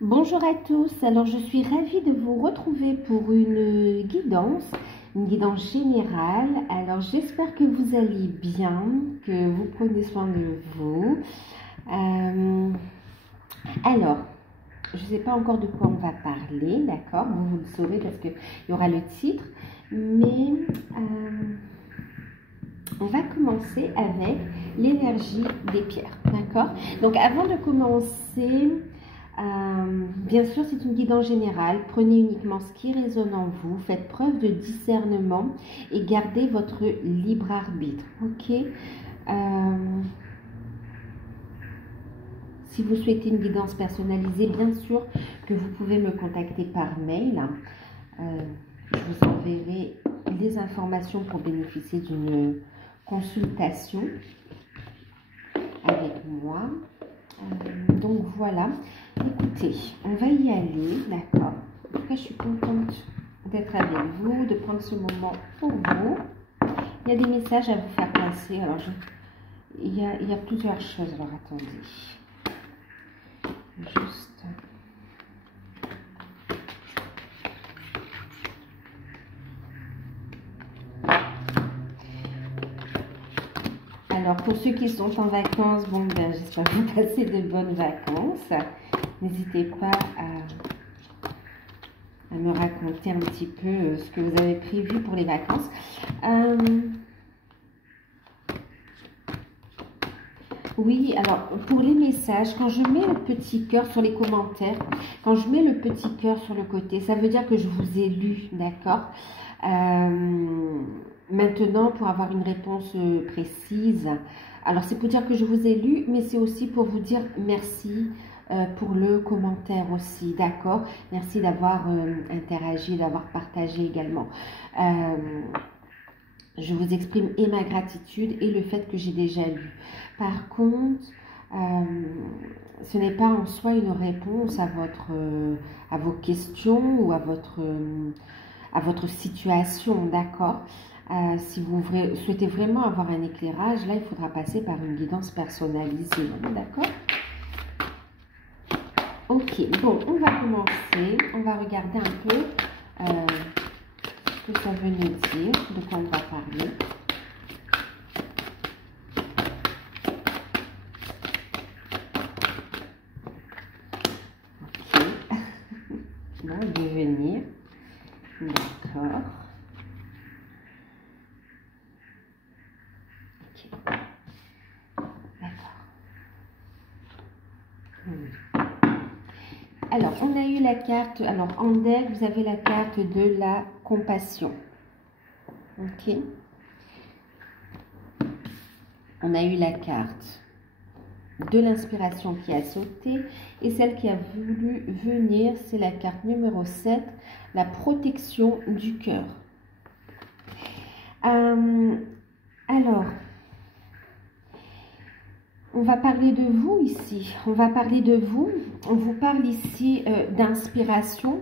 Bonjour à tous, alors je suis ravie de vous retrouver pour une guidance générale. Alors j'espère que vous allez bien, que vous prenez soin de vous. Alors, je ne sais pas encore de quoi on va parler, d'accord? Vous le saurez parce qu'il y aura le titre, mais on va commencer avec l'énergie des pierres, d'accord? Donc avant de commencer... bien sûr, c'est une guidance générale. Prenez uniquement ce qui résonne en vous. Faites preuve de discernement et gardez votre libre arbitre. Ok. Si vous souhaitez une guidance personnalisée, bien sûr que vous pouvez me contacter par mail. Je vous enverrai les informations pour bénéficier d'une consultation avec moi. Donc voilà, écoutez, on va y aller, d'accord. En tout cas, je suis contente d'être avec vous, de prendre ce moment pour vous. Il y a des messages à vous faire passer. Alors, il y a plusieurs choses. Alors, attendez. Juste... Alors, pour ceux qui sont en vacances, bon, ben, j'espère que vous passez de bonnes vacances. N'hésitez pas à me raconter un petit peu ce que vous avez prévu pour les vacances. Oui, alors, pour les messages, quand je mets le petit cœur sur les commentaires, quand je mets le petit cœur sur le côté, ça veut dire que je vous ai lu, d'accord? Maintenant, pour avoir une réponse précise, alors c'est pour dire que je vous ai lu, mais c'est aussi pour vous dire merci pour le commentaire aussi, d'accord? Merci d'avoir interagi, d'avoir partagé également. Je vous exprime et ma gratitude et le fait que j'ai déjà lu. Par contre, ce n'est pas en soi une réponse à vos questions ou à votre situation, d'accord? Si vous souhaitez vraiment avoir un éclairage, là, il faudra passer par une guidance personnalisée, d'accord? Ok, bon, on va commencer. On va regarder un peu ce que ça veut nous dire, de quoi on va parler. Ok. Bon, devenir. D'accord. Alors, on a eu la carte, alors en deck, vous avez la carte de la compassion. Ok. On a eu la carte de l'inspiration qui a sauté et celle qui a voulu venir, c'est la carte numéro 7, la protection du cœur. Alors, on va parler de vous ici, on va parler de vous, on vous parle ici d'inspiration.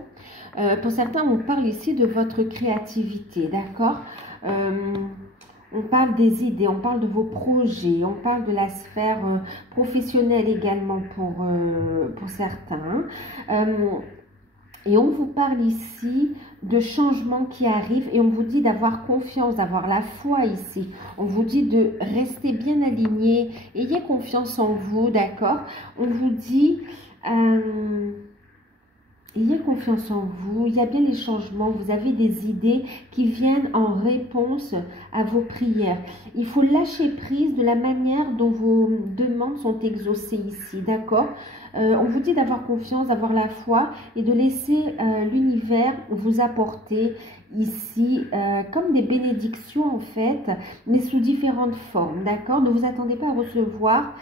Pour certains, on parle ici de votre créativité, d'accord? On parle des idées, on parle de vos projets, on parle de la sphère professionnelle également pour certains. Et on vous parle ici de changements qui arrivent et on vous dit d'avoir confiance, d'avoir la foi ici. On vous dit de rester bien aligné, ayez confiance en vous, d'accord? On vous dit... ayez confiance en vous, il y a bien les changements, vous avez des idées qui viennent en réponse à vos prières. Il faut lâcher prise de la manière dont vos demandes sont exaucées ici, d'accord? On vous dit d'avoir confiance, d'avoir la foi et de laisser l'univers vous apporter ici comme des bénédictions en fait, mais sous différentes formes, d'accord? Ne vous attendez pas à recevoir...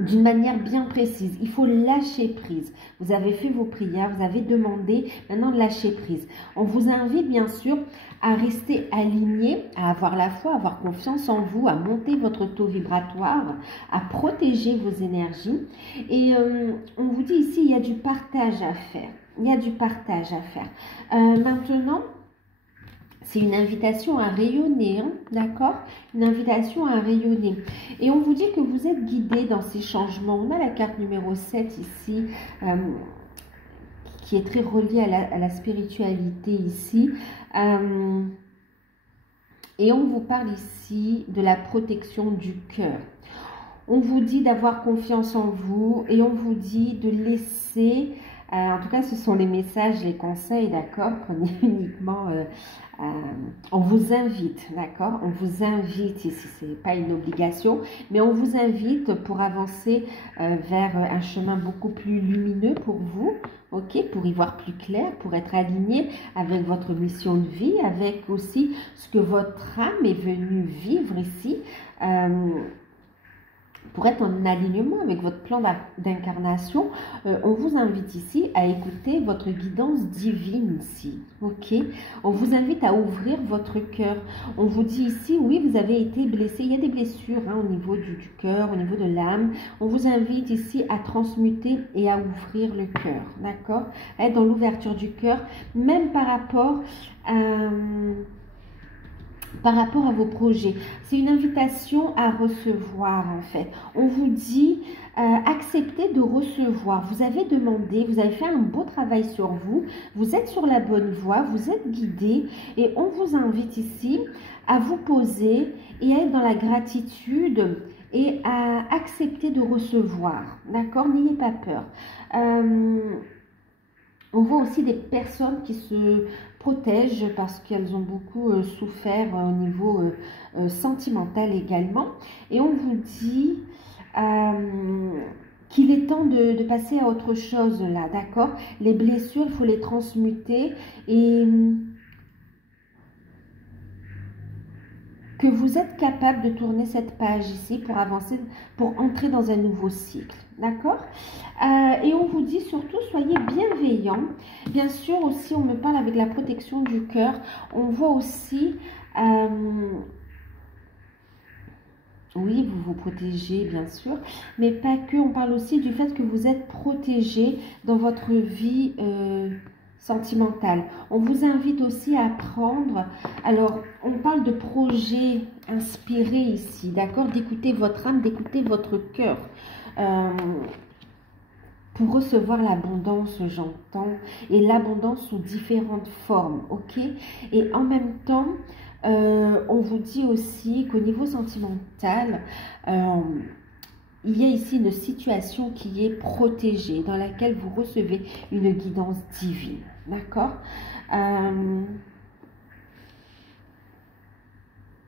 d'une manière bien précise. Il faut lâcher prise. Vous avez fait vos prières, vous avez demandé, maintenant lâchez prise. On vous invite bien sûr à rester aligné, à avoir la foi, à avoir confiance en vous, à monter votre taux vibratoire, à protéger vos énergies. Et on vous dit ici, il y a du partage à faire. Il y a du partage à faire. Maintenant, C'est une invitation à rayonner, hein, d'accord? Une invitation à rayonner. Et on vous dit que vous êtes guidé dans ces changements. On a la carte numéro 7 ici, qui est très reliée à la spiritualité ici. Et on vous parle ici de la protection du cœur. On vous dit d'avoir confiance en vous et on vous dit de laisser... en tout cas, ce sont les messages, les conseils, d'accord? Prenez uniquement... on vous invite, d'accord? On vous invite, ici, ce n'est pas une obligation, mais on vous invite pour avancer vers un chemin beaucoup plus lumineux pour vous, ok? Pour y voir plus clair, pour être aligné avec votre mission de vie, avec aussi ce que votre âme est venue vivre ici, pour être en alignement avec votre plan d'incarnation. On vous invite ici à écouter votre guidance divine ici, ok? On vous invite à ouvrir votre cœur. On vous dit ici, oui, vous avez été blessé, il y a des blessures hein, au niveau du cœur, au niveau de l'âme. On vous invite ici à transmuter et à ouvrir le cœur, d'accord? Être dans l'ouverture du cœur, même par rapport à vos projets. C'est une invitation à recevoir en fait. On vous dit acceptez de recevoir. Vous avez demandé, vous avez fait un beau travail sur vous, vous êtes sur la bonne voie, vous êtes guidé et on vous invite ici à vous poser et à être dans la gratitude et à accepter de recevoir. D'accord? N'ayez pas peur. On voit aussi des personnes qui se protègent parce qu'elles ont beaucoup souffert au niveau sentimental également. Et on vous dit qu'il est temps de passer à autre chose là, d'accord? Les blessures, il faut les transmuter et que vous êtes capable de tourner cette page ici pour avancer, pour entrer dans un nouveau cycle, d'accord? Et on vous dit surtout, soyez bienveillants. Bien sûr, aussi, on me parle avec la protection du cœur. On voit aussi, oui, vous vous protégez, bien sûr, mais pas que. On parle aussi du fait que vous êtes protégé dans votre vie sentimentale. On vous invite aussi à apprendre. Alors, on parle de projets inspirés ici, d'accord? D'écouter votre âme, d'écouter votre cœur. Pour recevoir l'abondance, j'entends, et l'abondance sous différentes formes, ok? Et en même temps, on vous dit aussi qu'au niveau sentimental, il y a ici une situation qui est protégée, dans laquelle vous recevez une guidance divine, d'accord?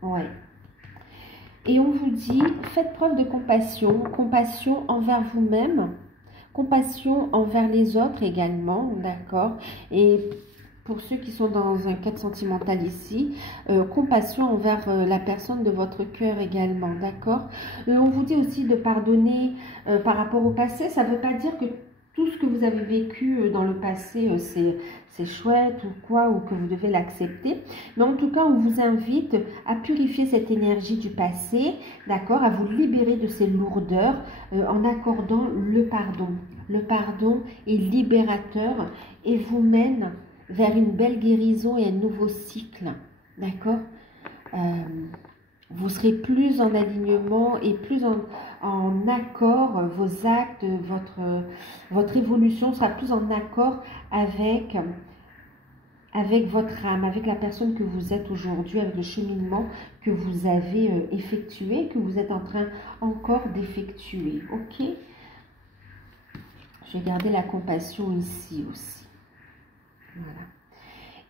Ouais. Et on vous dit, faites preuve de compassion, compassion envers vous-même, compassion envers les autres également, d'accord? Et pour ceux qui sont dans un cadre sentimental ici, compassion envers la personne de votre cœur également, d'accord? On vous dit aussi de pardonner par rapport au passé. Ça ne veut pas dire que tout ce que vous avez vécu dans le passé, c'est chouette ou quoi, ou que vous devez l'accepter. Mais en tout cas, on vous invite à purifier cette énergie du passé, d'accord, à vous libérer de ces lourdeurs en accordant le pardon. Le pardon est libérateur et vous mène vers une belle guérison et un nouveau cycle, d'accord? Vous serez plus en alignement et plus en accord, vos actes, votre évolution sera plus en accord avec votre âme, avec la personne que vous êtes aujourd'hui, avec le cheminement que vous avez effectué, que vous êtes en train encore d'effectuer, ok? Je vais garder la compassion ici aussi, voilà.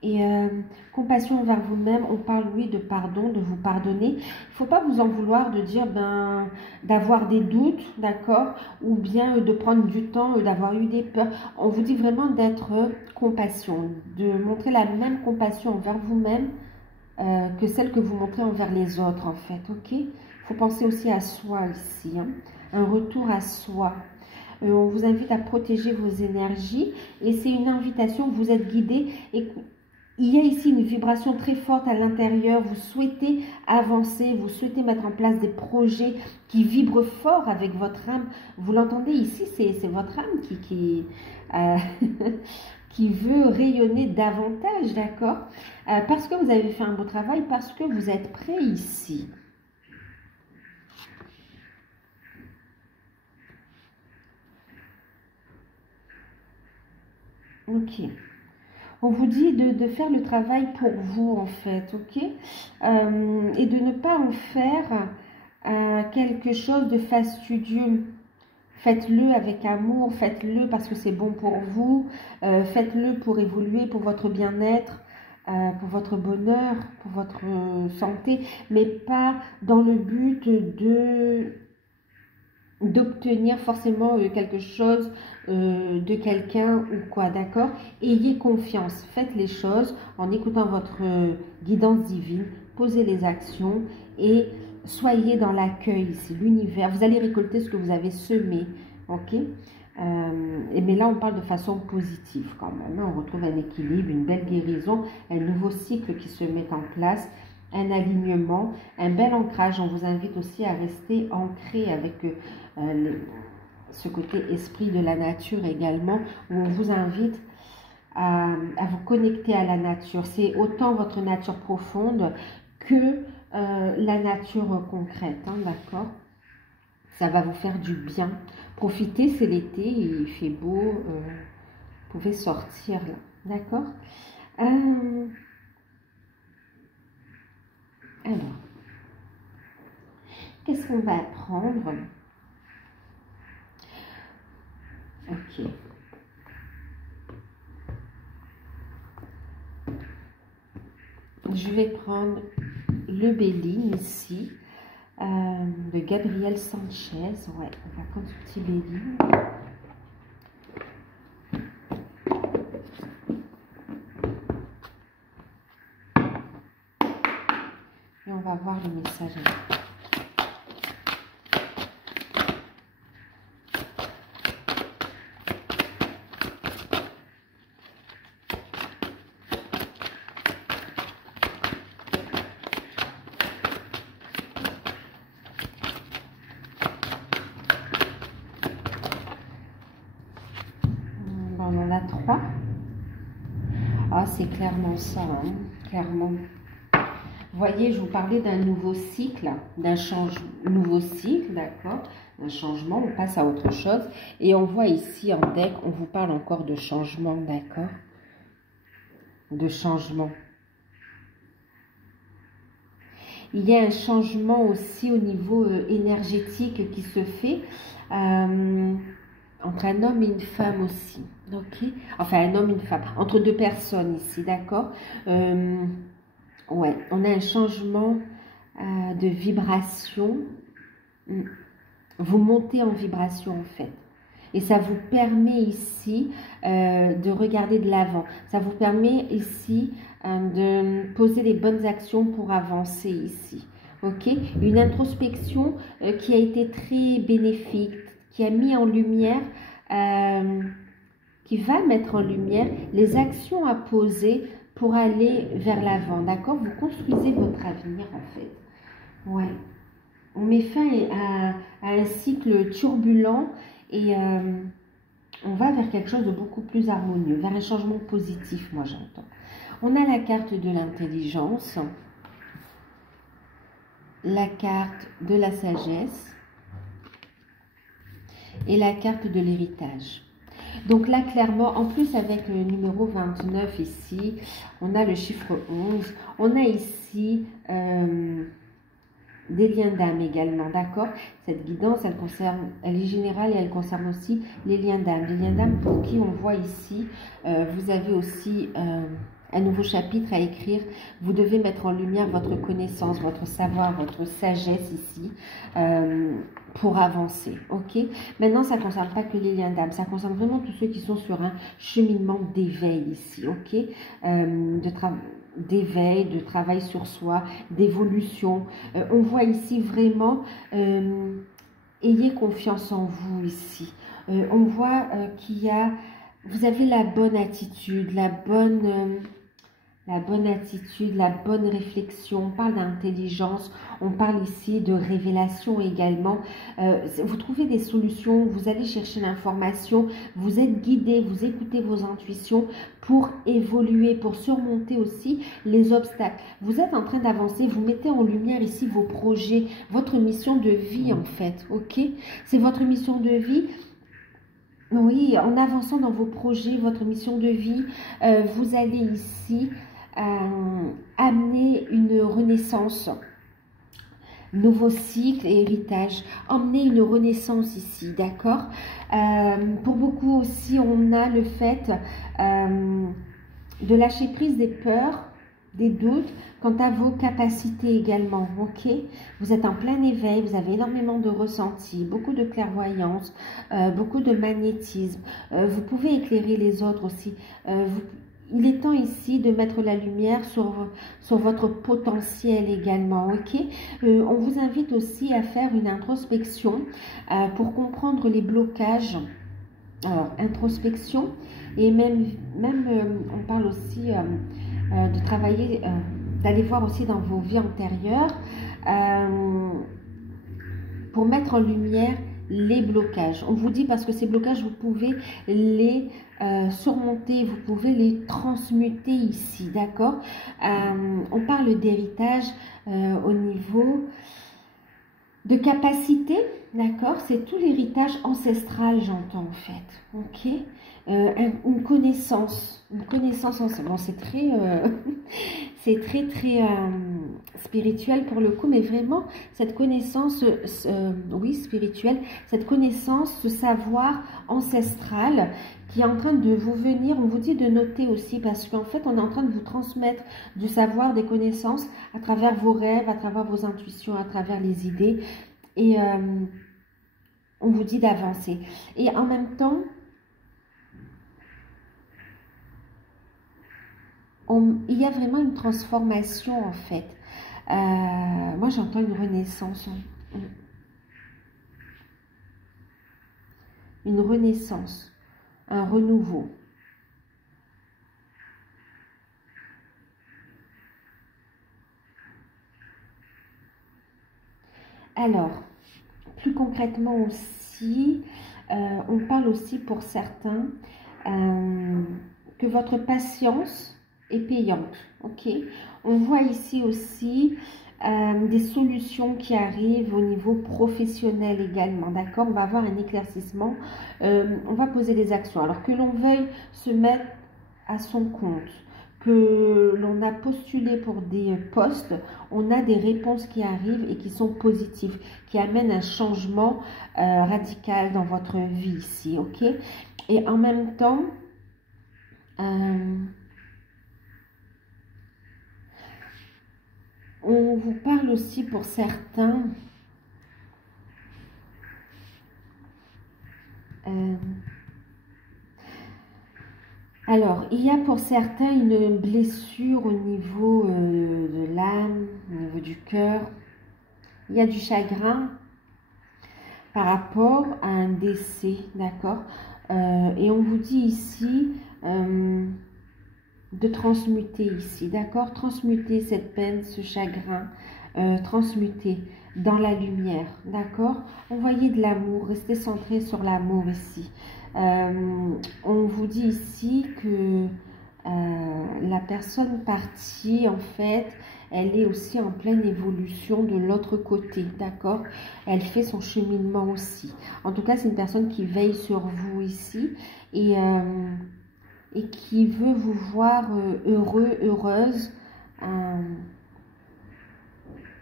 Et compassion envers vous-même, on parle, oui, de pardon, de vous pardonner. Il ne faut pas vous en vouloir de dire, d'avoir des doutes, d'accord, ou bien de prendre du temps, d'avoir eu des peurs. On vous dit vraiment d'être compassion, de montrer la même compassion envers vous-même que celle que vous montrez envers les autres, en fait, ok? Il faut penser aussi à soi ici, hein, un retour à soi. On vous invite à protéger vos énergies et c'est une invitation, vous êtes guidé et il y a ici une vibration très forte à l'intérieur. Vous souhaitez avancer, vous souhaitez mettre en place des projets qui vibrent fort avec votre âme. Vous l'entendez ici, c'est votre âme euh, qui veut rayonner davantage, d'accord? Parce que vous avez fait un beau travail, parce que vous êtes prêt ici. Ok. On vous dit de faire le travail pour vous, en fait, ok? Et de ne pas en faire quelque chose de fastidieux. Faites-le avec amour, faites-le parce que c'est bon pour vous, faites-le pour évoluer, pour votre bien-être, pour votre bonheur, pour votre santé, mais pas dans le but d'obtenir forcément quelque chose de quelqu'un ou quoi, d'accord? Ayez confiance, faites les choses en écoutant votre guidance divine, posez les actions et soyez dans l'accueil ici, l'univers. Vous allez récolter ce que vous avez semé, ok? Mais là, on parle de façon positive quand même. On retrouve un équilibre, une belle guérison, un nouveau cycle qui se met en place, un alignement, un bel ancrage. On vous invite aussi à rester ancré avec ce côté esprit de la nature également, où on vous invite à vous connecter à la nature. C'est autant votre nature profonde que la nature concrète, hein, d'accord? Ça va vous faire du bien. Profitez, c'est l'été, il fait beau, vous pouvez sortir là, d'accord? Alors, qu'est-ce qu'on va apprendre? Ok. Je vais prendre le Béline ici, de Gabriel Sanchez. Ouais, on va prendre ce petit Béline. Et on va voir le message. On en a 3. Ah, c'est clairement ça, hein, clairement. Vous voyez, je vous parlais d'un nouveau cycle, d'un nouveau cycle, d'accord, un changement, on passe à autre chose. Et on voit ici en deck, on vous parle encore de changement, d'accord, de changement. Il y a un changement aussi au niveau énergétique qui se fait entre un homme et une femme aussi, ok, enfin un homme et une femme, entre deux personnes ici, d'accord. Ouais, on a un changement de vibration. Vous montez en vibration en fait. Et ça vous permet ici de regarder de l'avant. Ça vous permet ici de poser les bonnes actions pour avancer ici. Ok? Une introspection qui a été très bénéfique, qui a mis en lumière, qui va mettre en lumière les actions à poser pour aller vers l'avant, d'accord? Vous construisez votre avenir, en fait. Ouais. On met fin à un cycle turbulent et on va vers quelque chose de beaucoup plus harmonieux, vers un changement positif, moi j'entends. On a la carte de l'intelligence, la carte de la sagesse et la carte de l'héritage. Donc là, clairement, en plus avec le numéro 29 ici, on a le chiffre 11. On a ici des liens d'âme également, d'accord? Cette guidance, elle est générale et elle concerne aussi les liens d'âme. Les liens d'âme pour qui on voit ici, vous avez aussi un nouveau chapitre à écrire. Vous devez mettre en lumière votre connaissance, votre savoir, votre sagesse ici pour avancer, ok? Maintenant, ça ne concerne pas que les liens d'âme, ça concerne vraiment tous ceux qui sont sur un cheminement d'éveil ici, ok? D'éveil, de travail sur soi, d'évolution. On voit ici vraiment, ayez confiance en vous ici. On voit qu'il y a, vous avez la bonne attitude, la bonne attitude, la bonne réflexion, on parle d'intelligence, on parle ici de révélation également. Vous trouvez des solutions, vous allez chercher l'information, vous êtes guidé, vous écoutez vos intuitions pour évoluer, pour surmonter aussi les obstacles. Vous êtes en train d'avancer, vous mettez en lumière ici vos projets, votre mission de vie en fait, ok? C'est votre mission de vie. Oui, en avançant dans vos projets, votre mission de vie, vous allez ici amener une renaissance, nouveau cycle et héritage, emmener une renaissance ici, d'accord? Pour beaucoup aussi, on a le fait de lâcher prise des peurs, des doutes quant à vos capacités également, ok? Vous êtes en plein éveil, vous avez énormément de ressentis, beaucoup de clairvoyance, beaucoup de magnétisme. Vous pouvez éclairer les autres aussi. Il est temps ici de mettre la lumière sur votre potentiel également, ok? On vous invite aussi à faire une introspection pour comprendre les blocages. Alors, introspection et même on parle aussi de travailler, d'aller voir aussi dans vos vies antérieures pour mettre en lumière les blocages. On vous dit parce que ces blocages, vous pouvez les surmonter, vous pouvez les transmuter ici, d'accord? On parle d'héritage au niveau de capacité, d'accord? C'est tout l'héritage ancestral, j'entends en fait, ok? Une connaissance ancestral. Bon, c'est très, c'est très spirituel pour le coup, mais vraiment cette connaissance, oui, spirituelle, cette connaissance, ce savoir ancestral qui est en train de vous venir. On vous dit de noter aussi parce qu'en fait, on est en train de vous transmettre du savoir, des connaissances à travers vos rêves, à travers vos intuitions, à travers les idées. Et on vous dit d'avancer. Et en même temps, il y a vraiment une transformation en fait. Moi, j'entends une renaissance. Une renaissance, un renouveau. Alors, plus concrètement aussi, on parle aussi pour certains que votre patience est payante, ok? On voit ici aussi des solutions qui arrivent au niveau professionnel également, d'accord? On va avoir un éclaircissement, on va poser des actions. Alors que l'on veuille se mettre à son compte, que l'on a postulé pour des postes, on a des réponses qui arrivent et qui sont positives, qui amènent un changement radical dans votre vie ici, ok? Et en même temps, on vous parle aussi pour certains alors, il y a pour certains une blessure au niveau de l'âme, au niveau du cœur. Il y a du chagrin par rapport à un décès, d'accord? Et on vous dit ici de transmuter ici, d'accord? Transmuter cette peine, ce chagrin, transmuter dans la lumière, d'accord? Envoyez de l'amour, restez centré sur l'amour ici. On vous dit ici que la personne partie, en fait, elle est aussi en pleine évolution de l'autre côté, d'accord? Elle fait son cheminement aussi. En tout cas, c'est une personne qui veille sur vous ici et qui veut vous voir heureux, heureuse,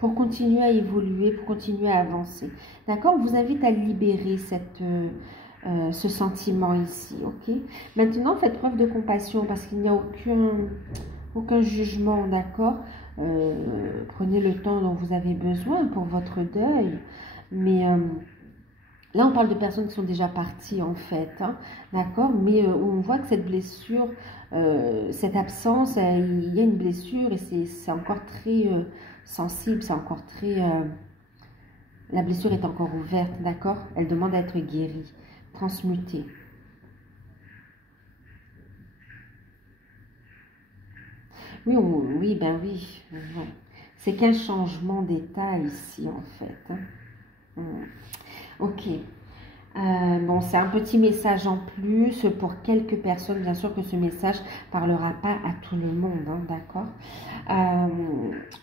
pour continuer à évoluer, pour continuer à avancer. D'accord? On vous invite à libérer ce sentiment ici, ok? Maintenant, faites preuve de compassion parce qu'il n'y a aucun jugement, d'accord? Prenez le temps dont vous avez besoin pour votre deuil, mais là, on parle de personnes qui sont déjà parties, en fait, hein, d'accord? Mais on voit que cette blessure, cette absence, il y a une blessure et c'est encore très sensible, c'est encore très... la blessure est encore ouverte, d'accord? Elle demande à être guérie, transmutée. Oui, oui, ben oui. Ouais. C'est qu'un changement d'état ici, en fait. Hein. Ok. Bon, c'est un petit message en plus pour quelques personnes. Bien sûr que ce message parlera pas à tout le monde, hein, d'accord.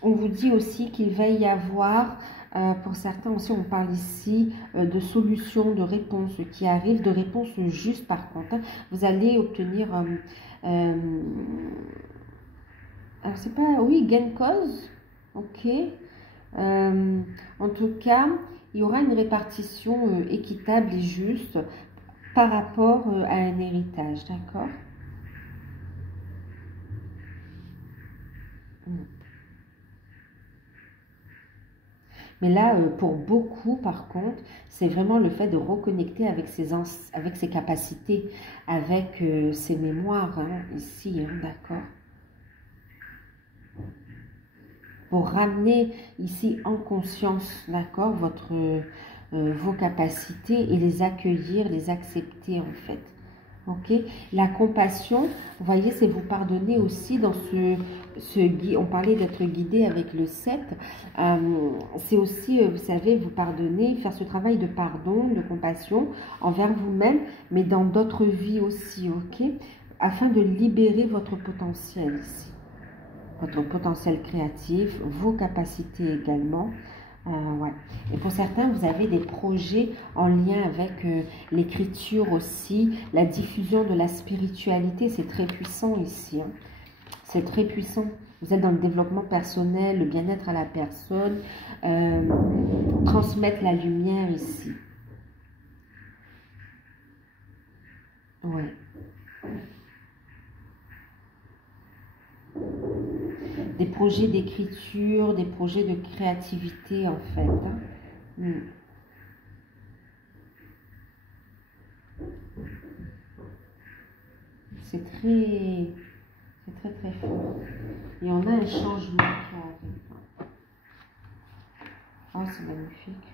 On vous dit aussi qu'il va y avoir, pour certains aussi, on parle ici de solutions, de réponses qui arrivent, de réponses justes par contre. Hein. Vous allez obtenir, alors c'est pas, oui, gain de cause, ok. En tout cas, il y aura une répartition équitable et juste par rapport à un héritage, d'accord? Mais là, pour beaucoup, par contre, c'est vraiment le fait de reconnecter avec avec ses capacités, avec ses mémoires, hein, ici, hein, d'accord? Pour ramener ici en conscience, d'accord, vos capacités et les accueillir, les accepter en fait. Ok, la compassion, vous voyez, c'est vous pardonner aussi dans on parlait d'être guidé avec le 7, c'est aussi, vous savez, vous pardonner, faire ce travail de pardon, de compassion envers vous-même, mais dans d'autres vies aussi, ok, afin de libérer votre potentiel ici. Votre potentiel créatif, vos capacités également. Ouais. Et pour certains, vous avez des projets en lien avec l'écriture aussi, la diffusion de la spiritualité, c'est très puissant ici. Hein. C'est très puissant. Vous êtes dans le développement personnel, le bien-être à la personne, transmettre la lumière ici. Ouais. Des projets d'écriture, des projets de créativité en fait. Hein. C'est très fort. Et on a un changement qui arrive. Oh, c'est magnifique.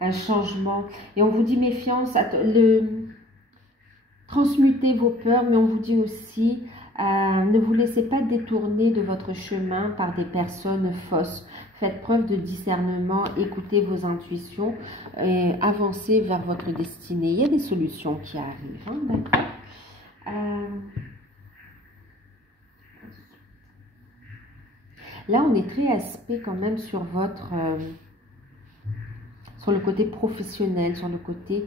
Un changement. Et on vous dit méfiance, transmutez vos peurs, mais on vous dit aussi, ne vous laissez pas détourner de votre chemin par des personnes fausses. Faites preuve de discernement, écoutez vos intuitions et avancez vers votre destinée. Il y a des solutions qui arrivent, hein, d'accord. Là, on est très aspect quand même sur sur le côté professionnel, sur le côté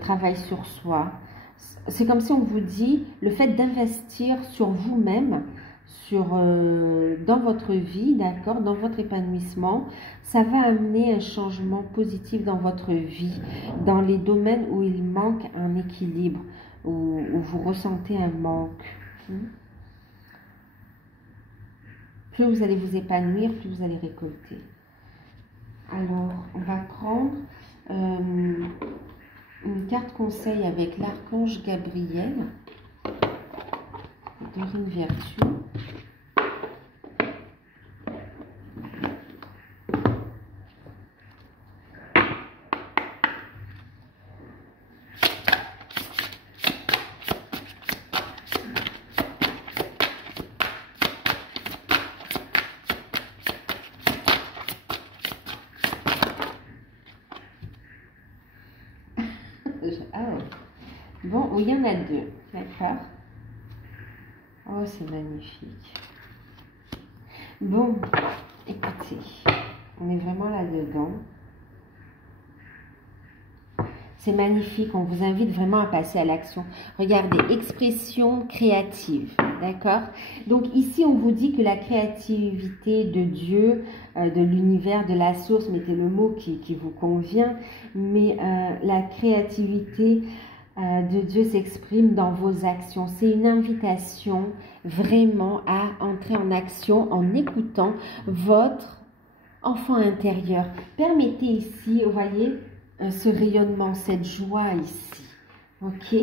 travail sur soi. C'est comme si on vous dit, le fait d'investir sur vous-même, dans votre vie, d'accord, dans votre épanouissement, ça va amener un changement positif dans votre vie, dans les domaines où il manque un équilibre, où vous ressentez un manque. Plus vous allez vous épanouir, plus vous allez récolter. Alors, on va prendre une carte conseil avec l'archange Gabriel, Dorine Vertu. Ah, bon, oui, il y en a deux, d'accord. Oh, c'est magnifique. Bon, écoutez, on est vraiment là-dedans. C'est magnifique, on vous invite vraiment à passer à l'action. Regardez, expression créative, d'accord? Donc ici, on vous dit que la créativité de Dieu, de l'univers, de la source, mettez le mot qui vous convient, mais la créativité de Dieu s'exprime dans vos actions. C'est une invitation vraiment à entrer en action en écoutant votre enfant intérieur. Permettez ici, vous voyez, ce rayonnement, cette joie ici. Ok,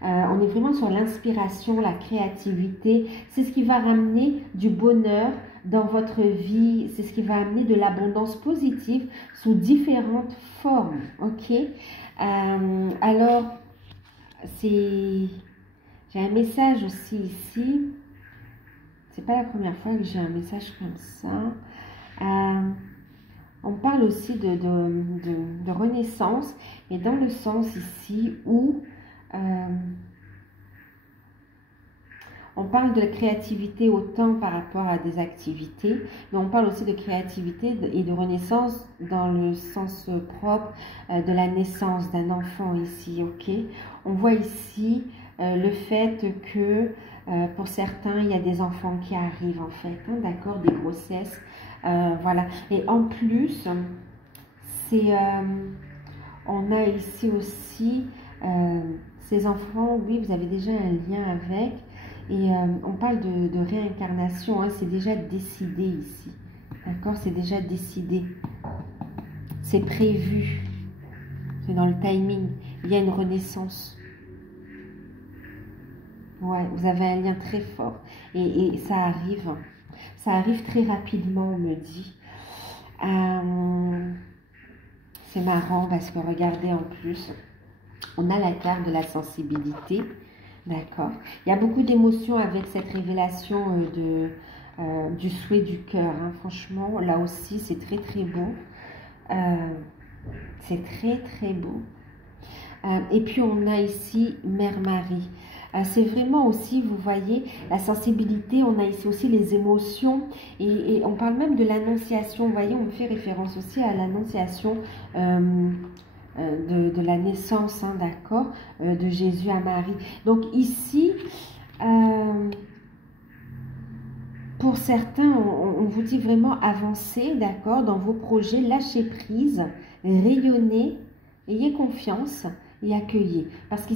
on est vraiment sur l'inspiration, la créativité. C'est ce qui va ramener du bonheur dans votre vie. C'est ce qui va amener de l'abondance positive sous différentes formes. Ok, alors j'ai un message aussi ici. C'est pas la première fois que j'ai un message comme ça. On parle aussi de renaissance, et dans le sens ici où on parle de la créativité autant par rapport à des activités, mais on parle aussi de créativité et de renaissance dans le sens propre de la naissance d'un enfant ici, ok? On voit ici le fait que pour certains, il y a des enfants qui arrivent en fait, hein, d'accord, des grossesses, voilà. Et en plus, on a ici aussi ces enfants, oui, vous avez déjà un lien avec. Et on parle de réincarnation, hein, c'est déjà décidé ici. D'accord? C'est déjà décidé. C'est prévu. C'est dans le timing. Il y a une renaissance. Ouais, vous avez un lien très fort. Et ça arrive. Ça arrive très rapidement, on me dit. C'est marrant parce que regardez en plus, on a la carte de la sensibilité. D'accord. Il y a beaucoup d'émotions avec cette révélation du souhait du cœur. Hein. Franchement, là aussi, c'est très, très beau. C'est très, très beau. Et puis, on a ici Mère Marie. C'est vraiment aussi, vous voyez, la sensibilité. On a ici aussi les émotions. Et on parle même de l'annonciation. Vous voyez, on fait référence aussi à l'annonciation de la naissance, hein, d'accord, de Jésus à Marie. Donc ici, pour certains, on vous dit vraiment avancez, d'accord, dans vos projets, lâchez prise, rayonnez, ayez confiance et accueillez. Parce que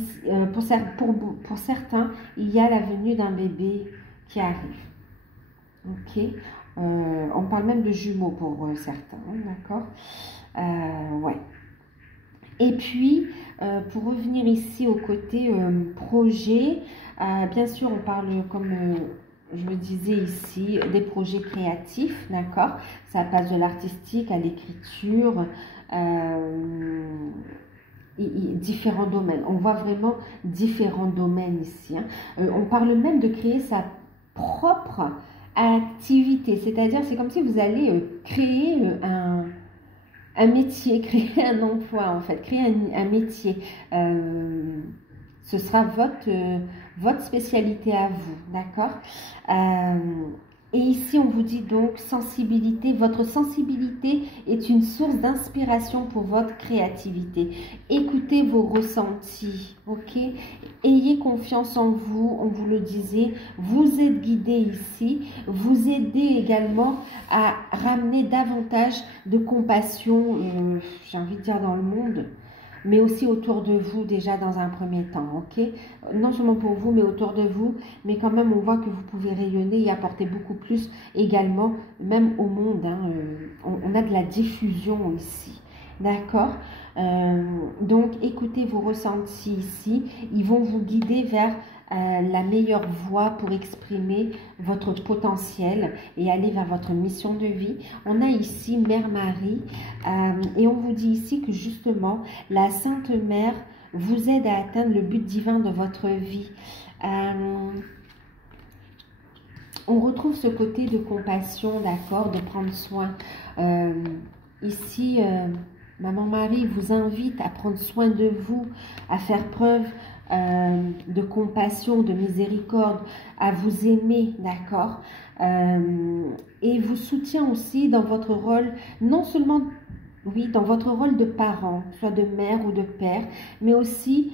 pour certains, il y a la venue d'un bébé qui arrive. Ok, on parle même de jumeaux pour certains, hein, d'accord, ouais. Et puis, pour revenir ici au côté projet, bien sûr, on parle, comme je le disais ici, des projets créatifs, d'accord? Ça passe de l'artistique à l'écriture, différents domaines. On voit vraiment différents domaines ici. Hein. On parle même de créer sa propre activité, c'est-à-dire c'est comme si vous allez créer un métier, créer un emploi en fait, créer un métier. Ce sera votre spécialité à vous, d'accord? Et ici, on vous dit donc sensibilité. Votre sensibilité est une source d'inspiration pour votre créativité. Écoutez vos ressentis, ok? Ayez confiance en vous, on vous le disait. Vous êtes guidé ici. Vous aidez également à ramener davantage de compassion, j'ai envie de dire, dans le monde, mais aussi autour de vous déjà dans un premier temps, ok? Non seulement pour vous, mais autour de vous, mais quand même on voit que vous pouvez rayonner et apporter beaucoup plus également, même au monde, hein, on a de la diffusion ici, d'accord? Donc écoutez vos ressentis ici, ils vont vous guider vers la meilleure voie pour exprimer votre potentiel et aller vers votre mission de vie. On a ici Mère Marie et on vous dit ici que justement la Sainte Mère vous aide à atteindre le but divin de votre vie. On retrouve ce côté de compassion, d'accord, de prendre soin. Ici, Maman Marie vous invite à prendre soin de vous, à faire preuve de compassion, de miséricorde, à vous aimer, d'accord, et vous soutient aussi dans votre rôle, non seulement, oui, dans votre rôle de parent, soit de mère ou de père, mais aussi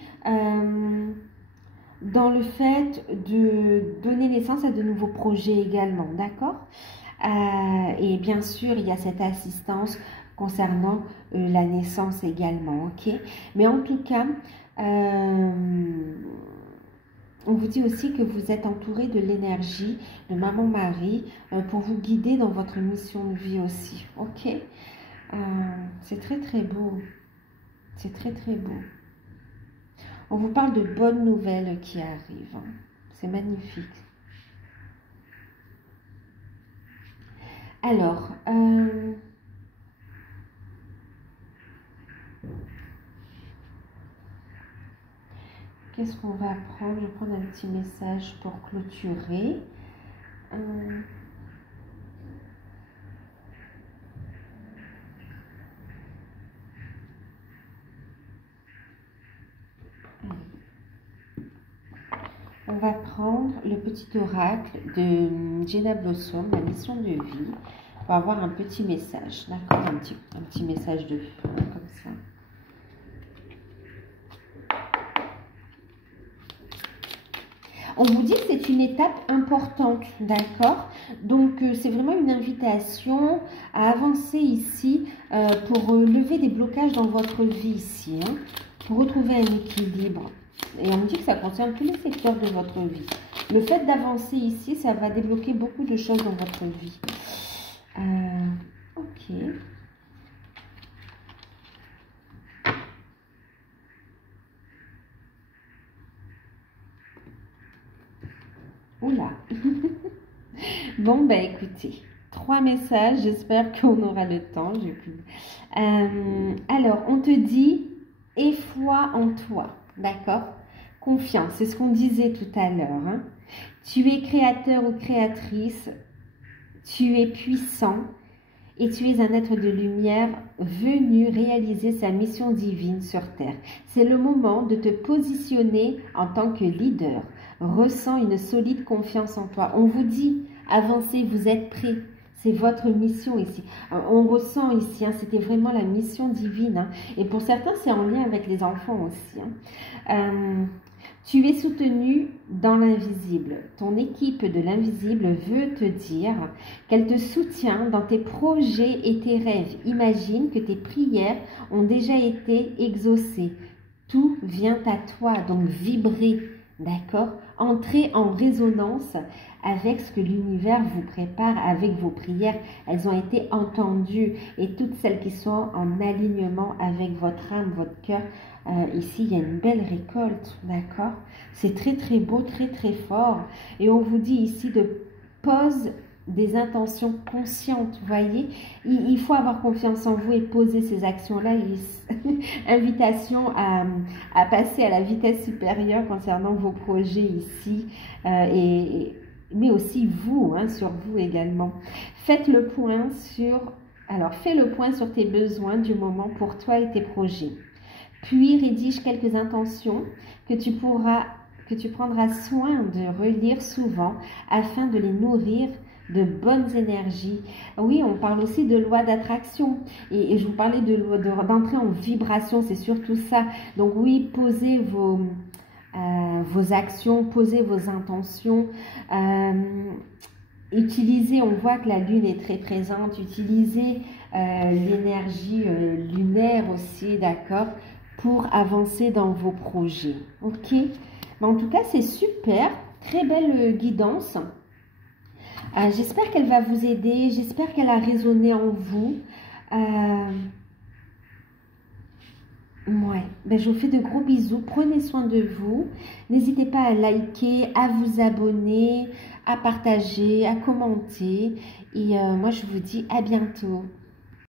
dans le fait de donner naissance à de nouveaux projets également, d'accord? Et bien sûr, il y a cette assistance concernant la naissance également, ok? Mais en tout cas, on vous dit aussi que vous êtes entouré de l'énergie de Maman Marie pour vous guider dans votre mission de vie aussi, ok? C'est très très beau, c'est très très beau. On vous parle de bonnes nouvelles qui arrivent, hein. C'est magnifique. Alors, qu'est-ce qu'on va prendre? Je vais prendre un petit message pour clôturer. Euh, On va prendre le petit oracle de Jenna Blossom, la mission de vie, pour avoir un petit message, d'accord, un petit message de fin, comme ça. On vous dit que c'est une étape importante, d'accord? Donc, c'est vraiment une invitation à avancer ici pour lever des blocages dans votre vie ici, hein, pour retrouver un équilibre. Et on me dit que ça concerne tous les secteurs de votre vie. Le fait d'avancer ici, ça va débloquer beaucoup de choses dans votre vie. Ok. Oula. Bon, bah écoutez, 3 messages, j'espère qu'on aura le temps. Alors, on te dit, aie foi en toi, d'accord? Confiance, c'est ce qu'on disait tout à l'heure. Hein? Tu es créateur ou créatrice, tu es puissant et tu es un être de lumière venu réaliser sa mission divine sur Terre. C'est le moment de te positionner en tant que leader. Ressens une solide confiance en toi. On vous dit, avancez, vous êtes prêts. C'est votre mission ici. On ressent ici, hein, c'était vraiment la mission divine. Hein, et pour certains, c'est en lien avec les enfants aussi. Hein. Tu es soutenu dans l'invisible. Ton équipe de l'invisible veut te dire qu'elle te soutient dans tes projets et tes rêves. Imagine que tes prières ont déjà été exaucées. Tout vient à toi, donc vibrez, d'accord? Entrez en résonance avec ce que l'univers vous prépare avec vos prières. Elles ont été entendues et toutes celles qui sont en alignement avec votre âme, votre cœur. Ici, il y a une belle récolte, d'accord? C'est très, très beau, très, très fort. Et on vous dit ici de poser des intentions conscientes, vous voyez? Il faut avoir confiance en vous et poser ces actions-là. Invitation à passer à la vitesse supérieure concernant vos projets ici. Mais aussi vous, hein, sur vous également. Faites le point sur... Alors, fais le point sur tes besoins du moment pour toi et tes projets. Puis rédige quelques intentions que tu prendras soin de relire souvent afin de les nourrir de bonnes énergies. Oui, on parle aussi de loi d'attraction et je vous parlais d'entrer en vibration, c'est surtout ça. Donc oui, posez vos actions, posez vos intentions. Utilisez, on voit que la lune est très présente, utilisez l'énergie lunaire aussi, d'accord, pour avancer dans vos projets, ok? Mais en tout cas, c'est super, très belle guidance. J'espère qu'elle va vous aider, j'espère qu'elle a résonné en vous. Ouais, ben je vous fais de gros bisous, prenez soin de vous. N'hésitez pas à liker, à vous abonner, à partager, à commenter. Et moi, je vous dis à bientôt.